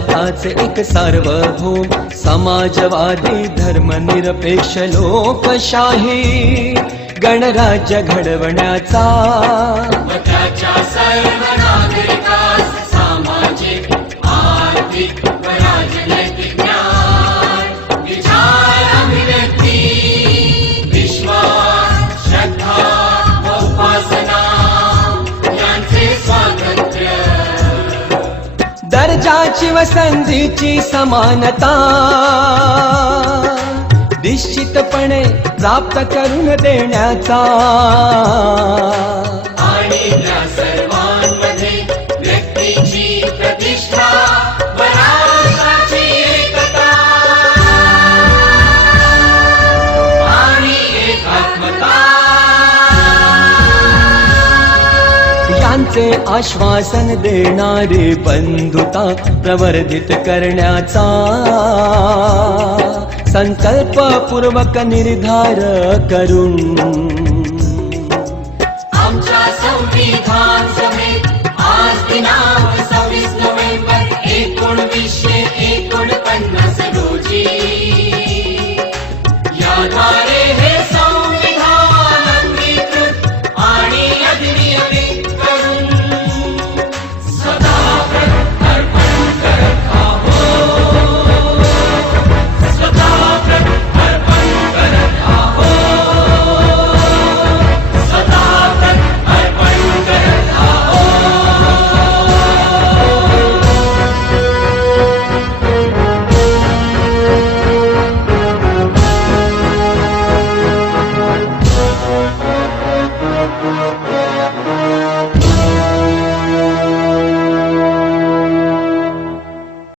भारताचे एक सार्वभौम समाजवादी धर्मनिरपेक्ष लोकशाही गणराज्य घडवण्याचा व त्याच्या सर्व नागरिकास सामाजिक आर्थिक व राजनैतिक न्याय विचार अभिव्यक्ती विश्वास श्रद्धा व उपासना यांचे स्वातंत्र्य दर्जाची व संधीची समानता निश्चितपणे प्राप्त करून देण्याचा आणि त्या सर्वांमध्ये व्यक्तीची प्रतिष्ठा व राष्ट्राची एकता आणि एकात्मता यांचे आश्वासन देणारे बंधुता प्रवर्धित करण्याचा संकल्पपूर्वक निर्धार करून आमच्या संविधान